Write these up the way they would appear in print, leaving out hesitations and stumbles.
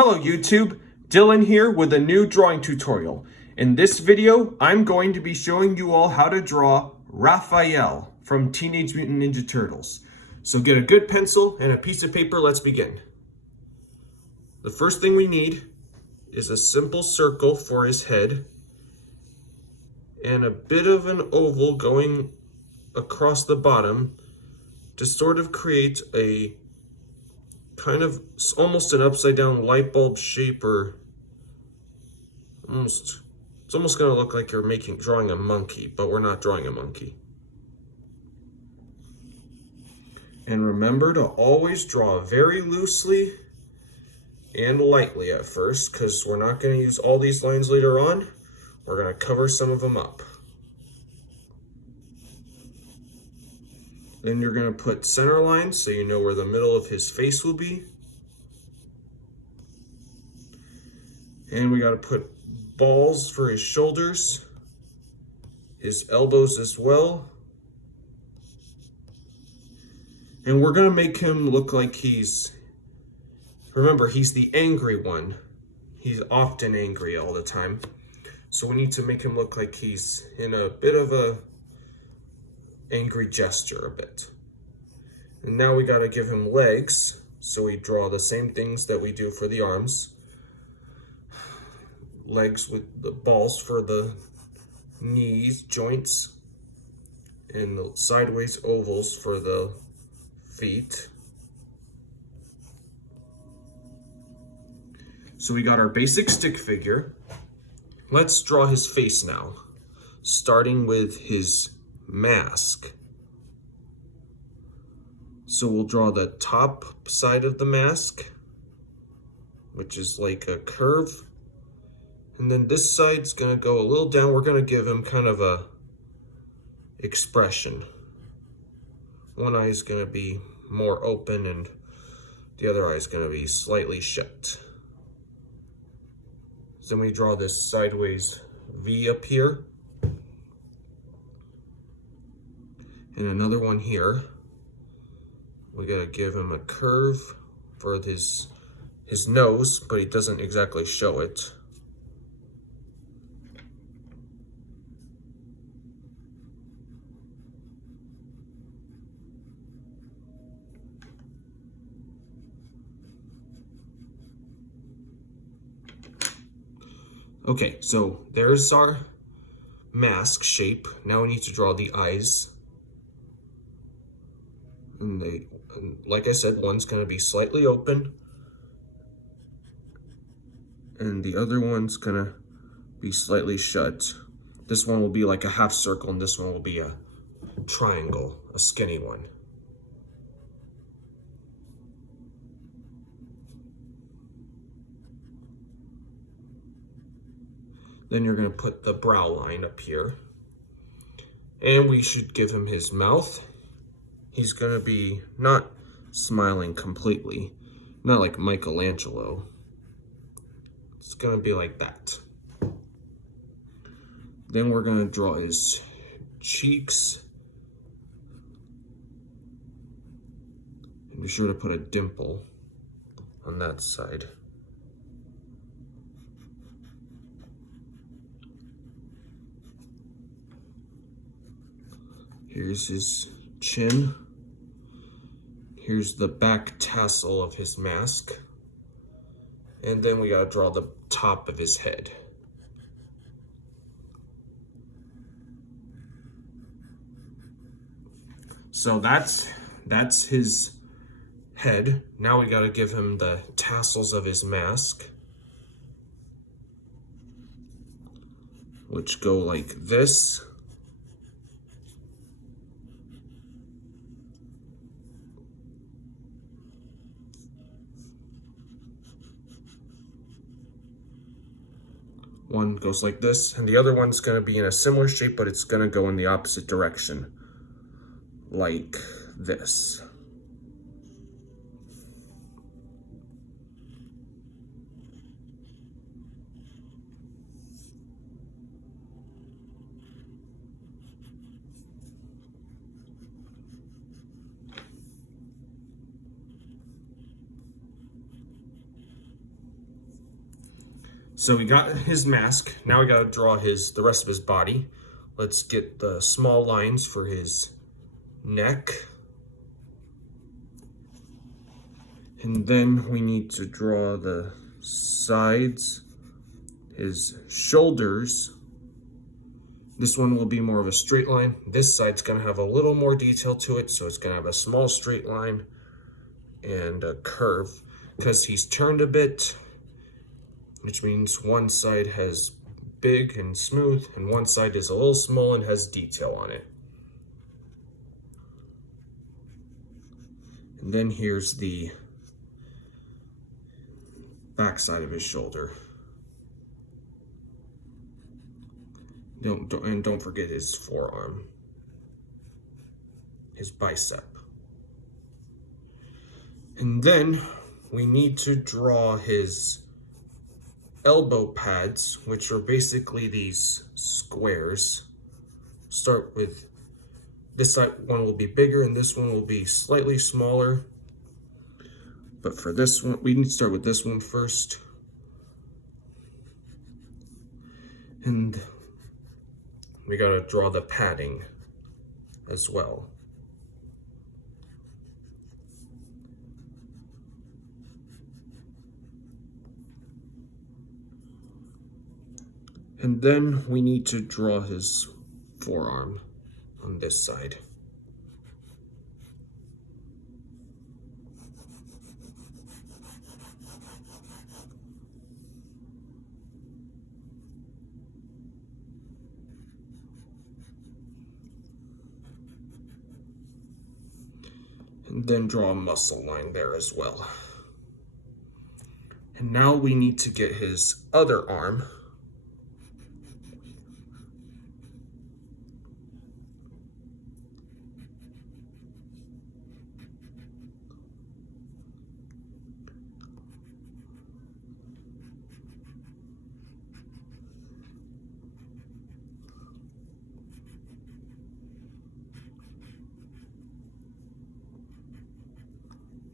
Hello YouTube, Dylan here with a new drawing tutorial. In this video, I'm going to be showing you all how to draw Raphael from Teenage Mutant Ninja Turtles. So get a good pencil and a piece of paper, let's begin. The first thing we need is a simple circle for his head and a bit of an oval going across the bottom to sort of create a kind of almost an upside down light bulb shape, or it's almost going to look like you're drawing a monkey, but we're not drawing a monkey. And remember to always draw very loosely and lightly at first, because we're not going to use all these lines later on. We're going to cover some of them up. Then you're going to put center lines so you know where the middle of his face will be. And we got to put balls for his shoulders, his elbows as well. And we're going to make him look like remember, he's the angry one. He's often angry all the time. So we need to make him look like he's in a bit of a angry gesture a bit. And now we got to give him legs, so we draw the same things that we do for the arms. Legs with the balls for the knees, joints, and the sideways ovals for the feet. So we got our basic stick figure. Let's draw his face now, starting with his mask. So we'll draw the top side of the mask, which is like a curve. And then this side's gonna go a little down. We're gonna give him kind of a expression. One eye is gonna be more open and the other eye is gonna be slightly shut. So then we draw this sideways V up here. And another one here. We gotta give him a curve for his nose, but he doesn't exactly show it. Okay, so there's our mask shape. Now we need to draw the eyes. And like I said, one's going to be slightly open, and the other one's going to be slightly shut. This one will be like a half circle, and this one will be a triangle, a skinny one. Then you're going to put the brow line up here. And we should give him his mouth. He's going to be not smiling completely, not like Michelangelo. It's going to be like that. Then we're going to draw his cheeks. And be sure to put a dimple on that side. Here's his chin. Here's the back tassel of his mask. And then we gotta draw the top of his head. So that's his head. Now we gotta give him the tassels of his mask, which go like this. One goes like this, and the other one's going to be in a similar shape, but it's going to go in the opposite direction, like this. So we got his mask. Now we got to draw the rest of his body. Let's get the small lines for his neck. And then we need to draw the sides, his shoulders. This one will be more of a straight line. This side's gonna have a little more detail to it, so it's gonna have a small straight line and a curve because he's turned a bit, which means one side has big and smooth and one side is a little small and has detail on it. And then here's the back side of his shoulder. Don't forget his forearm, his bicep. And then we need to draw his elbow pads, which are basically these squares. Start with this side, one will be bigger and this one will be slightly smaller. But for this one, we need to start with this one first. And we gotta draw the padding as well. And then we need to draw his forearm on this side. And then draw a muscle line there as well. And now we need to get his other arm.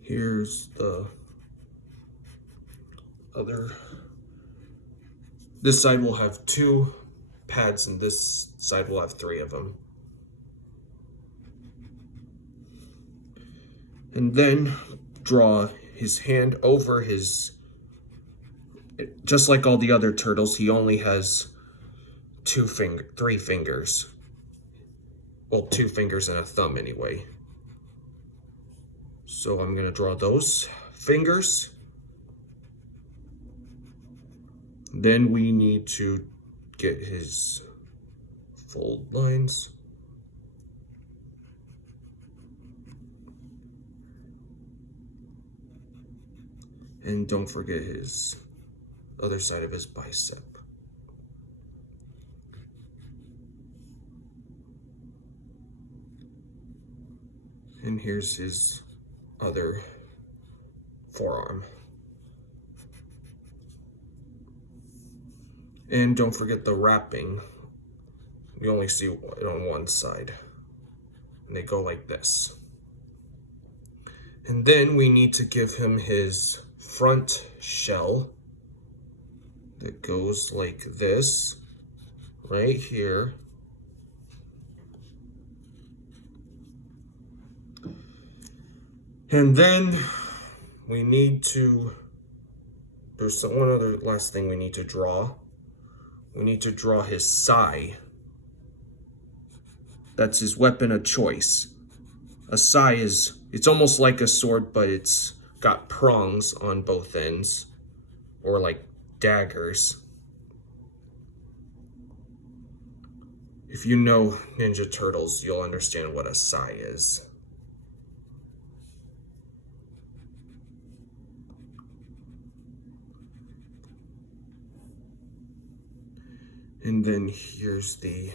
Here's the other. This side will have 2 pads and this side will have 3 of them. And then draw his hand over his, just like all the other turtles, he only has 3 fingers. Well, 2 fingers and a thumb anyway. So I'm gonna draw those fingers. Then we need to get his fold lines. And don't forget his other side of his bicep. And here's his other forearm. And don't forget the wrapping. You only see it on one side. And they go like this. And then we need to give him his front shell that goes like this, right here. And then we need to, there's one other last thing we need to draw. We need to draw his sai. That's his weapon of choice. A sai is, it's almost like a sword, but it's got prongs on both ends, or like daggers. If you know Ninja Turtles, you'll understand what a sai is. And then here's the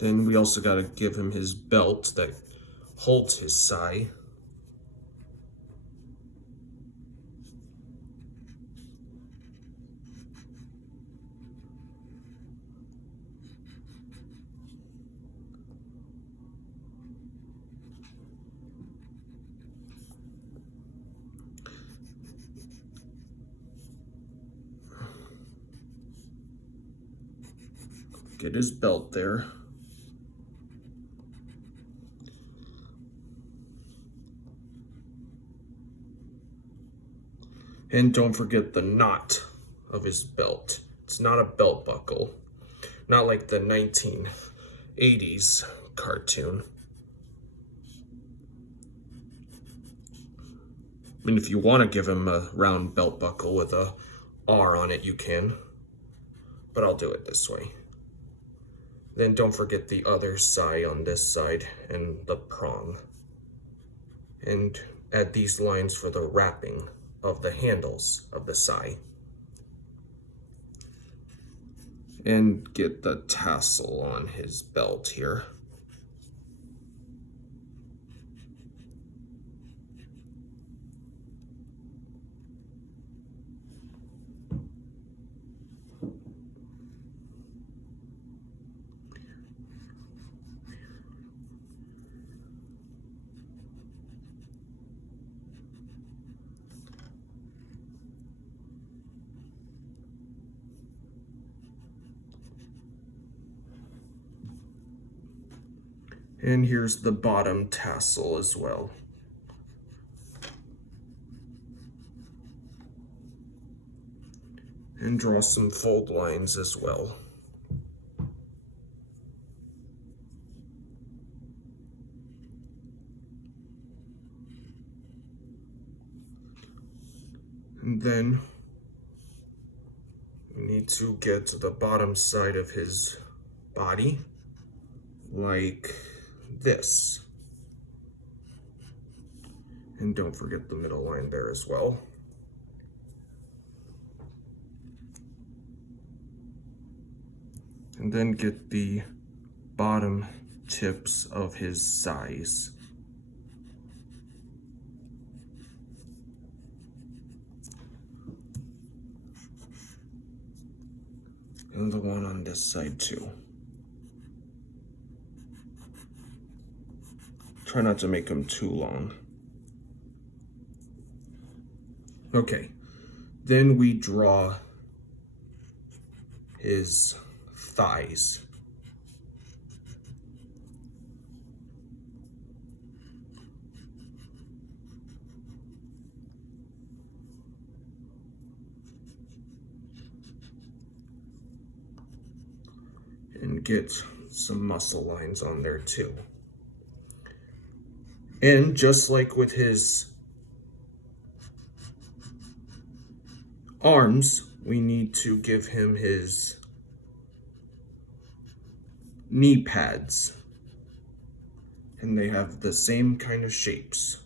then we also got to give him his belt that holds his sai. Get his belt there. And don't forget the knot of his belt. It's not a belt buckle. Not like the 1980s cartoon. I mean, if you want to give him a round belt buckle with a R on it, you can. But I'll do it this way. Then don't forget the other sai on this side and the prong. And add these lines for the wrapping of the handles of the sai. And get the tassel on his belt here. And here's the bottom tassel as well. And draw some fold lines as well. And then we need to get to the bottom side of his body, like this. And don't forget the middle line there as well. And then get the bottom tips of his sais. And the one on this side too. Try not to make them too long. Okay, then we draw his thighs. And get some muscle lines on there too. And just like with his arms, we need to give him his knee pads. And they have the same kind of shapes.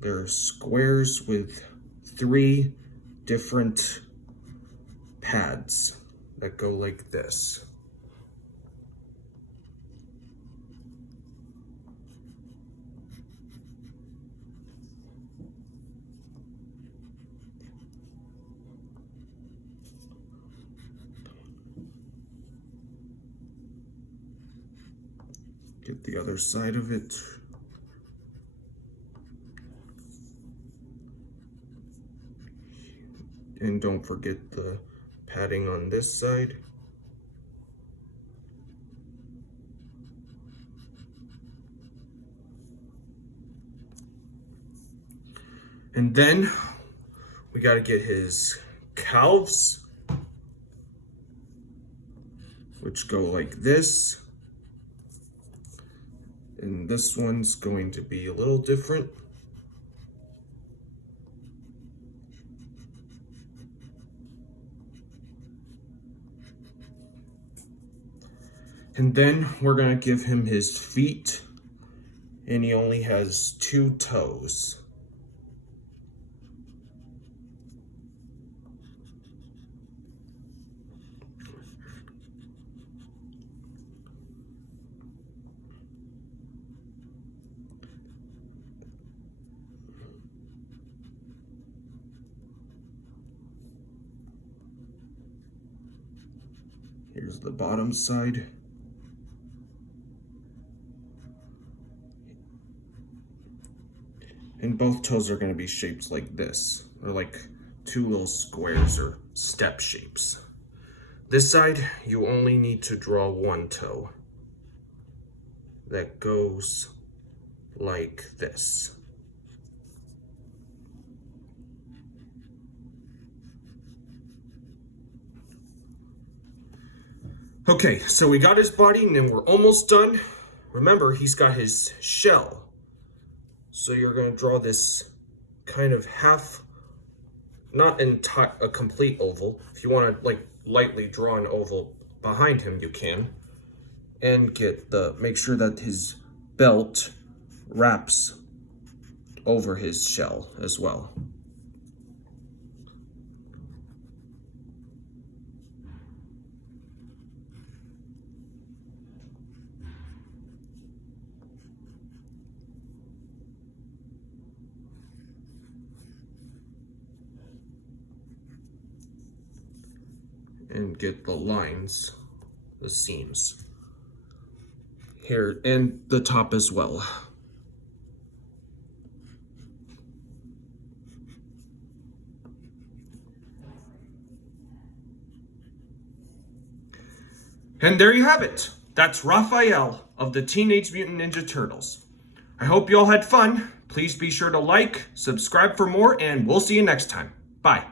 They're squares with 3 different pads that go like this. Get the other side of it. And don't forget the padding on this side. And then we got to get his calves, which go like this. And this one's going to be a little different. And then we're going to give him his feet, and he only has 2 toes. Here's the bottom side. And both toes are going to be shaped like this. They're like 2 little squares or step shapes. This side, you only need to draw one toe that goes like this. Okay, so we got his body and then we're almost done. Remember, he's got his shell. So you're going to draw this kind of half, not a complete oval. If you want to like lightly draw an oval behind him, you can. And make sure that his belt wraps over his shell as well. And get the lines, the seams here, and the top as well. And there you have it. That's Raphael of the Teenage Mutant Ninja Turtles. I hope you all had fun. Please be sure to like, subscribe for more, and we'll see you next time. Bye.